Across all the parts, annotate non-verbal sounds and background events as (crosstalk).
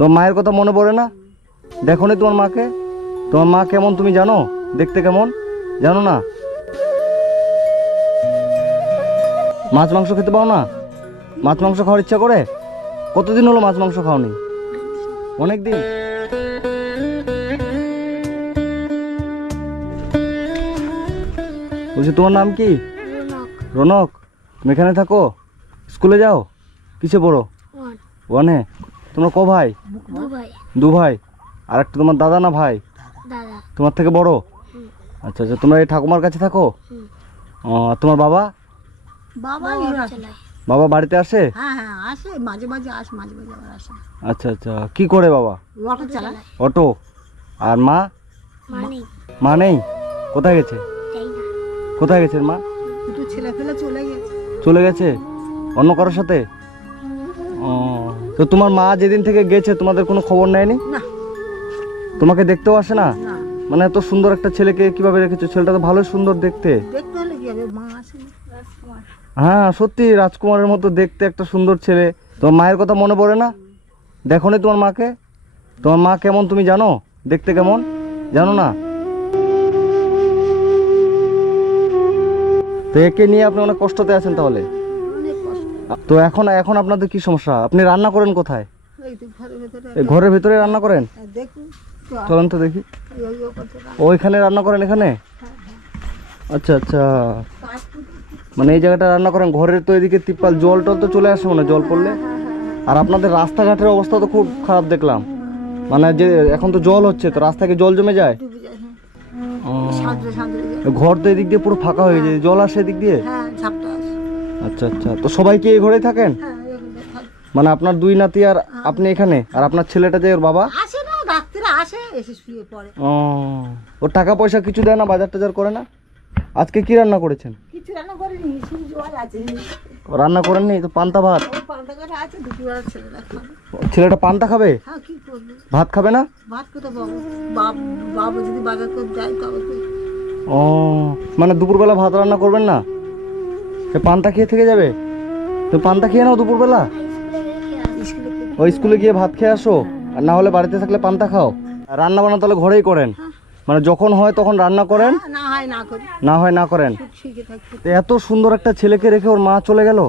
তোমার মায়ের কথা মনে পড়ে না? দেখো নি তোমার মাকে। তোমার মা কেমন তুমি জানো? দেখতে কেমন? জানো না? মাছ মাংস খেতে পাও না? মাছ মাংস খাওয়ার ইচ্ছা করে? কতদিন হলো মাছ মাংস খাওনি? অনেক দিন বলছি তোমার নাম কি? রনক। তুমি এখানে থাকো? স্কুলে যাও? কিসে পড়ো? ওয়ানে? তোমরা ক ভাই? দু ভাই আর একটা তোমার দাদা না ভাই? তোমার থেকে বড়? আচ্ছা আচ্ছা তোমরা এই ঠাকুমার কাছে থাকো? ও, আর তোমার বাবা? বাবা বাড়িতে আসে? হ্যাঁ হ্যাঁ আসে মাঝে মাঝে আসে মাঝে মাঝে আসে। আচ্ছা আচ্ছা কি করে বাবা? অটো চালায়। অটো? আর মা? মানে মা নেই? কোথায় গেছে? কোথায় গেছেন মা? ছেলে ফেলে চলে গেছে। চলে গেছে? অন্য কারোর সাথে? ও তো তোমার মা যেদিন থেকে গেছে তোমাদের কোনো খবর নেয়নি? তোমাকে দেখতেও আসে না? মানে এত সুন্দর একটা ছেলেকে কীভাবে রেখেছো? ছেলেটা তো ভালোই সুন্দর দেখতে। হ্যাঁ সত্যি রাজকুমারের মতো দেখতে একটা সুন্দর ছেলে। তোমার মায়ের কথা মনে পড়ে না? দেখো নি তোমার মাকে? তোমার মা কেমন তুমি জানো? দেখতে কেমন? জানো না? তো একে নিয়ে আপনি অনেক কষ্টতে আছেন তাহলে? তো এখন এখন আপনাদের কি সমস্যা? আপনি রান্না করেন কোথায়? এই ঘরের ভেতরে রান্না করেন? চলেন তো দেখি। ওইখানে রান্না করেন এখানে? আচ্ছা আচ্ছা। মানে এই জায়গাটা রান্না করেন? ঘরের তো এদিকে তিপ্পাল জল টল তো চলে আসে মানে জল পড়লে। আর আপনাদের রাস্তাঘাটের অবস্থা তো খুব খারাপ দেখলাম। মানে যে এখন তো জল হচ্ছে তো রাস্তায় কি জল জমে যায়? ঘর তো এদিক দিয়ে পুরো ফাঁকা হয়ে যায় জল আসে এদিক দিয়ে? হ্যাঁ আচ্ছা আচ্ছা। তো সবাই কি এই ঘরেই থাকেন? হ্যাঁ। মানে আপনার দুই নাতি আর আপনি এখানে? আর আপনার ছেলেটা যে ওর বাবা? আসে না ডাক্তাররা আসে এসে শুয়ে পড়ে। ও ওর টাকা পয়সা কিছু দেয় না বাজার টাজার করে না? আজকে কি রান্না করেছেন? কিছু রান্না করিনি শুধু জল আছে। ও রান্না করেননি? তো পান্তা ভাত? ওই করে আছে দুপুরবেলা ছেলেরা খাবে। ছেলেটা পান্তা খাবে? হ্যাঁ কি করবে? ভাত খাবে না? ভাত কোথাও পাবো? বাবু যদি বাজার করে যায় তবে ও মানে দুপুরবেলা ভাত রান্না করবেন না? সে পান্তা খেয়ে থেকে যাবে? তো পান্তা খেয়ে নাও দুপুরবেলা। ওই স্কুলে গিয়ে ভাত খেয়ে আসো আর না হলে বাড়িতে থাকলে পান্তা খাও। রান্না বান্না তাহলে ঘরেই করেন। মানে যখন হয় তখন রান্না করেন না হয় না করি। না না করেন। এত সুন্দর একটা ছেলেকে রেখে ওর মা চলে গেল?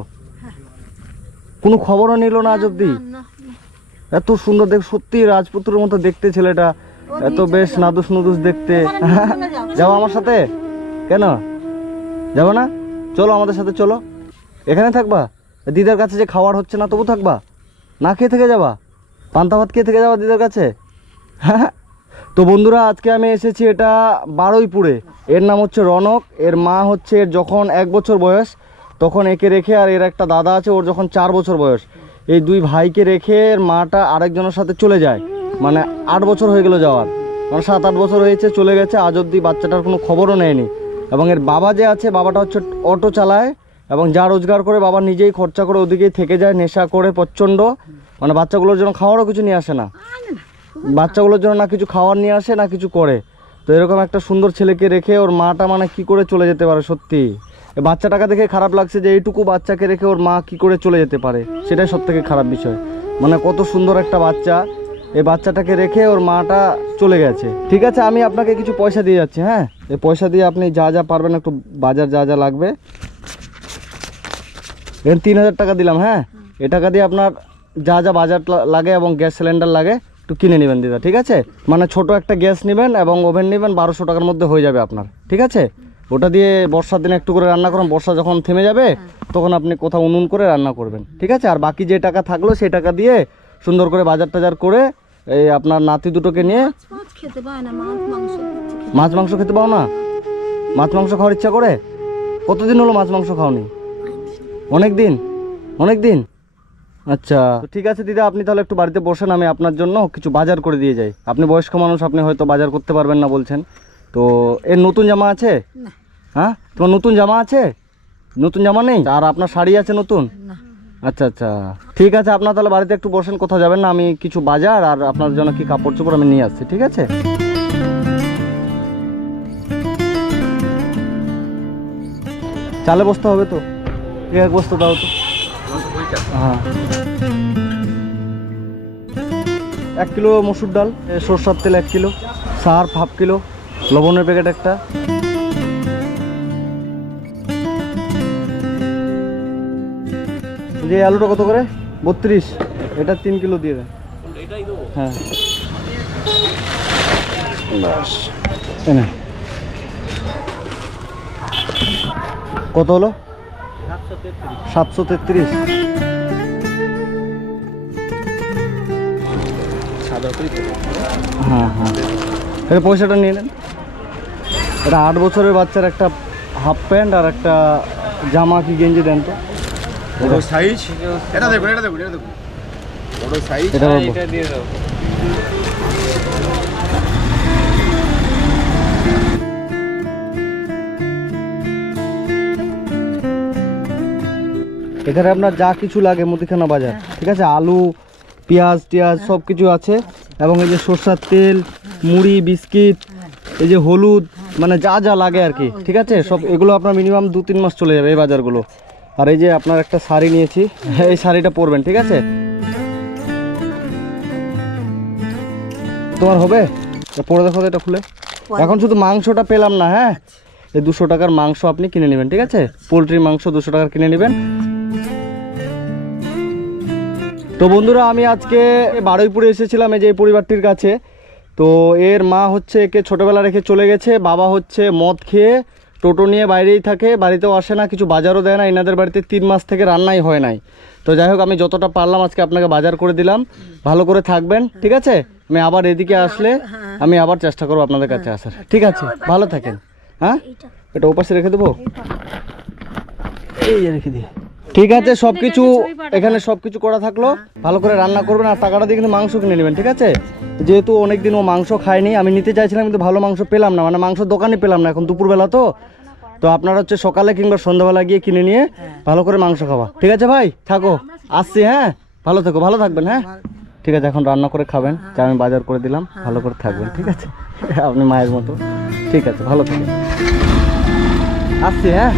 কোনো খবরও নিল না আজ অব্দি এত সুন্দর দেখ সত্যি রাজপুত্রের মতো দেখতে ছেলেটা। এত বেশ নাদুস নুদুস দেখতে। (laughs) যাও আমার সাথে? কেন? যাব না? চলো আমাদের সাথে চলো। এখানে থাকবা? দিদার কাছে যে খাওয়ার হচ্ছে না, তবু থাকবা? না খেয়ে থেকে যাবা? পান্তা ভাত খেয়ে থেকে যাবা দিদার কাছে? হ্যাঁ (laughs) তো বন্ধুরা, আজকে আমি এসেছি এটা বারুইপুরে। এর নাম হচ্ছে রনক, এর মা হচ্ছে এর যখন এক বছর বয়স, তখন একে রেখে আর এর একটা দাদা আছে, ওর যখন চার বছর বয়স। এই দুই ভাইকে রেখে এর মাটা আরেকজনের সাথে চলে যায়। মানে আট বছর হয়ে গেল যাওয়ার। মানে সাত আট বছর হয়েছে, চলে গেছে, আজ অব্দি বাচ্চাটার কোনো খবরও নেয়নি। এবং এর বাবা যে আছে, বাবাটা হচ্ছে অটো চালায় এবং যা রোজগার করে বাবা নিজেই খরচা করে ওদিকেই থেকে যায়, নেশা করে প্রচণ্ড। মানে বাচ্চাগুলোর জন্য খাওয়ারও কিছু নিয়ে আসে না। বাচ্চাগুলোর জন্য না কিছু খাওয়ার নিয়ে আসে, না কিছু করে। তো এরকম একটা সুন্দর ছেলেকে রেখে ওর মাটা মানে কি করে চলে যেতে পারে সত্যি? বাচ্চাটাকে দেখে খারাপ লাগছে যে এইটুকু বাচ্চাকে রেখে ওর মা কি করে চলে যেতে পারে? সেটাই সব থেকে খারাপ বিষয়। মানে কত সুন্দর একটা বাচ্চা। এই বাচ্চাটাকে রেখে ওর মাটা চলে গেছে। ঠিক আছে, আমি আপনাকে কিছু পয়সা দিয়ে যাচ্ছি হ্যাঁ? এই পয়সা দিয়ে আপনি যা যা পারবেন একটু বাজার যা যা লাগবে। এর তিন হাজার টাকা দিলাম হ্যাঁ? এ টাকা দিয়ে আপনার যা যা বাজার লাগে এবং গ্যাস সিলিন্ডার লাগে একটু কিনে নেবেন দিদা ঠিক আছে? মানে ছোট একটা গ্যাস নেবেন এবং ওভেন নেবেন বারোশো টাকার মধ্যে হয়ে যাবে আপনার ঠিক আছে? ওটা দিয়ে বর্ষার দিনে একটু করে রান্না করুন বর্ষা যখন থেমে যাবে তখন আপনি কোথাও উনুন করে রান্না করবেন ঠিক আছে? আর বাকি যে টাকা থাকল সেই টাকা দিয়ে সুন্দর করে বাজার টাজার করে এই আপনার নাতি দুটোকে নিয়ে? মাছ মাংস খেতে- পাও না? মাছ মাংস খাওয়ার ইচ্ছা করে? কতদিন হলো মাছ মাংস খাওনি? অনেক দিন? অনেক দিন? আচ্ছা ঠিক আছে দিদা আপনি তাহলে একটু বাড়িতে বসেন আমি আপনার জন্য কিছু বাজার করে দিয়ে যাই। আপনি বয়স্ক মানুষ আপনি হয়তো বাজার করতে পারবেন না বলছেন। তো এর নতুন জামা আছে? হ্যাঁ? তোমার নতুন জামা আছে? নতুন জামা নেই? আর আপনার শাড়ি আছে নতুন? আচ্ছা আচ্ছা। ঠিক আছে, আপনার তাহলে বাড়িতে একটু বসেন, কোথাও যাবেন না, আমি কিছু বাজার আর আপনার জন্য কি কাপড় চোপড় আমি নিয়ে আসছি, ঠিক আছে? চালে বসতে হবে তো। এক বস্তা দাও তো। হ্যাঁ। এক কিলো মসুর ডাল সরষার তেল এক কিলো, সার হাফ কিলো, লবণের প্যাকেট একটা। যে আলুটা কত করে? বত্রিশ। এটা তিন কিলো দিয়ে দেন হ্যাঁ। কত হলো? সাতশো তেত্রিশ। হ্যাঁ হ্যাঁ। এটা পয়সাটা নিয়ে নেন। এটা আট বছরের বাচ্চার একটা হাফ প্যান্ট আর একটা জামা কি গেঞ্জি দেন তো? বড় সাইজ এটা দেখুন এটা দেখুন এটা দেখুন। বড় সাইজ এটা বলব। এখানে আপনার যা কিছু লাগে মুদিখানা বাজার ঠিক আছে? আলু পেঁয়াজ টিয়াজ সব কিছু আছে। এবং এই যে সরষার তেল মুড়ি বিস্কিট এই যে হলুদ মানে যা যা লাগে আর কি ঠিক আছে? সব এগুলো আপনার মিনিমাম দু তিন মাস চলে যাবে এই বাজারগুলো। আর এই যে আপনার একটা শাড়ি নিয়েছি এই শাড়িটা পরবেন ঠিক আছে? তোমার হবে? পরে দেখো এটা খুলে। এখন শুধু মাংসটা পেলাম না হ্যাঁ? এই দুশো টাকার মাংস আপনি কিনে নেবেন ঠিক আছে? পোলট্রির মাংস দুশো টাকার কিনে নেবেন। তো বন্ধুরা আমি আজকে বারুইপুরে এসেছিলাম এই যে পরিবারটির কাছে। তো এর মা হচ্ছে একে ছোটোবেলা রেখে চলে গেছে বাবা হচ্ছে মদ খেয়ে টোটো নিয়ে বাইরেই থাকে বাড়িতেও আসে না কিছু বাজারও দেয় না এনাদের বাড়িতে তিন মাস থেকে রান্নাই হয় নাই। তো যাই হোক আমি যতটা পারলাম আজকে আপনাকে বাজার করে দিলাম। ভালো করে থাকবেন ঠিক আছে? আমি আবার এদিকে আসলে আমি আবার চেষ্টা করব আপনাদের কাছে আসার। ঠিক আছে ভালো থাকেন। হ্যাঁ? এটা ওপাশে রেখে দেবো? এই রেখে দিই। ঠিক আছে সবকিছু এখানে সবকিছু করা থাকল। ভালো করে রান্না করবেন আর টাকাটা দিয়ে কিন্তু মাংস কিনে নেবেন ঠিক আছে? যেহেতু অনেকদিন ও মাংস খায়নি আমি নিতে চাইছিলাম কিন্তু ভালো মাংস পেলাম না মানে মাংস দোকানে পেলাম না এখন দুপুরবেলা তো। তো আপনারা হচ্ছে সকালে কিংবা সন্ধ্যাবেলা গিয়ে কিনে নিয়ে ভালো করে মাংস খাওয়া। ঠিক আছে ভাই? থাকো। আসছি হ্যাঁ? ভালো থেকো ভালো থাকবেন হ্যাঁ? ঠিক আছে এখন রান্না করে খাবেন যা আমি বাজার করে দিলাম ভালো করে থাকবেন ঠিক আছে? (laughs) আপনি মায়ের মতো। ঠিক আছে ভালো থাকেন আসছি হ্যাঁ?